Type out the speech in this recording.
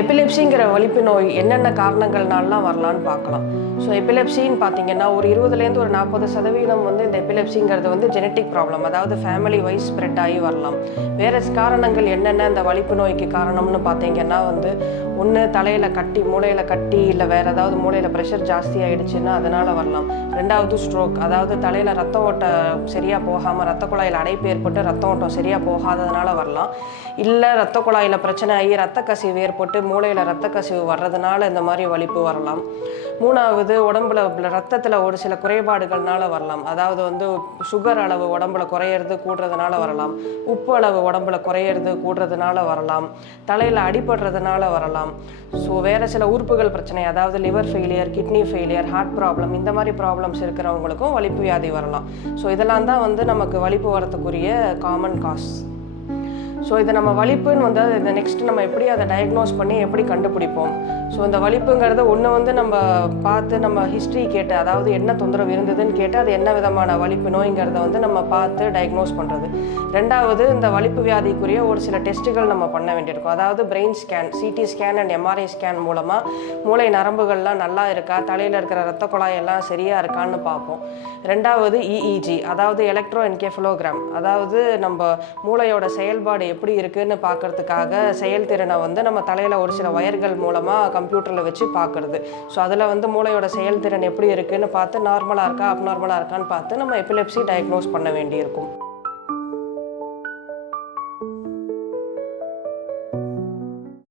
எபிலெப்சிங்கிற வலிப்பு நோய் என்னென்ன காரணங்கள்னாலாம் வரலான்னு பார்க்கலாம். ஸோ எபிலெப்சின்னு பார்த்தீங்கன்னா ஒரு 20லேருந்து ஒரு 40% வந்து இந்த எபிலெப்சிங்கிறது வந்து ஜெனட்டிக் ப்ராப்ளம், அதாவது ஃபேமிலி வைஸ் ஸ்ப்ரெட் ஆகி வரலாம். வேறு காரணங்கள் என்னென்ன இந்த வலிப்பு நோய்க்கு காரணம்னு பார்த்தீங்கன்னா வந்து ஒன்று தலையில் கட்டி, மூளையில் கட்டி, இல்லை வேறு ஏதாவது மூளையில் ப்ரெஷர் ஜாஸ்தி ஆகிடுச்சுன்னா அதனால் வரலாம். ரெண்டாவது ஸ்ட்ரோக், அதாவது தலையில் ரத்த ஓட்டம் சரியாக போகாமல் ரத்த குழாயில் அடைப்பு ஏற்பட்டு ரத்த ஓட்டம் சரியாக போகாததுனால வரலாம். இல்லை ரத்த குழாயில் பிரச்சனை ஆகி ரத்த கசிவு ஏற்பட்டு மூளையில் ரத்த கசிவு வர்றதுனால இந்த மாதிரி வலிப்பு வரலாம். மூணாவது உடம்புல ரத்தத்தில் ஒரு சில குறைபாடுகள்னால வரலாம். அதாவது வந்து சுகர் அளவு உடம்புல குறையிறது கூடுறதுனால வரலாம். உப்பு அளவு உடம்புல குறையிறது கூடுறதுனால வரலாம். தலையில் அடிபடுறதுனால வரலாம். ஸோ வேறு சில உறுப்புகள் பிரச்சனை, அதாவது liver failure, kidney failure, heart problem, இந்த மாதிரி ப்ராப்ளம்ஸ் இருக்கிறவங்களுக்கும் வலிப்பு வியாதி வரலாம். ஸோ இதெல்லாம் தான் வந்து நமக்கு வலிப்பு வரத்துக்குரிய காமன் காஸ். ஸோ இதை நம்ம வலிப்புன்னு வந்து இந்த நெக்ஸ்ட் நம்ம எப்படி அதை டயக்னோஸ் பண்ணி எப்படி கண்டுபிடிப்போம்? ஸோ இந்த வலிப்புங்கிறத ஒன்று வந்து நம்ம பார்த்து நம்ம ஹிஸ்ட்ரி கேட்டு, அதாவது என்ன தொந்தரவு இருந்ததுன்னு கேட்டு அது என்ன விதமான வலிப்பு நோய்ங்கிறத வந்து நம்ம பார்த்து டயக்னோஸ் பண்ணுறது. ரெண்டாவது இந்த வலிப்பு வியாதிக்குரிய ஒரு சில டெஸ்ட்டுகள் நம்ம பண்ண வேண்டியிருக்கும். அதாவது brain scan, CT scan and MRI scan மூலமாக மூளை நரம்புகள்லாம் நல்லா இருக்கா, தலையில் இருக்கிற ரத்த குழாயெல்லாம் சரியாக இருக்கான்னு பார்ப்போம். ரெண்டாவது இஇஜி, அதாவது எலக்ட்ரோ என்கெஃபலோகிராம், அதாவது நம்ம மூளையோட செயல்பாடு எப்படி இருக்குன்னு பார்க்கறதுக்காக செயல்திறனை வந்து நம்ம தலையில் ஒரு சில வயர்கள் மூலமாக கம்ப்யூட்டரில் வச்சு பார்க்குறது. ஸோ அதில் வந்து மூளையோட செயல்திறன் எப்படி இருக்குன்னு பார்த்து நார்மலாக இருக்கா அப்நார்மலாக இருக்கான்னு பார்த்து நம்ம எபிலெப்சி டயக்னோஸ் பண்ண வேண்டியிருக்கும்.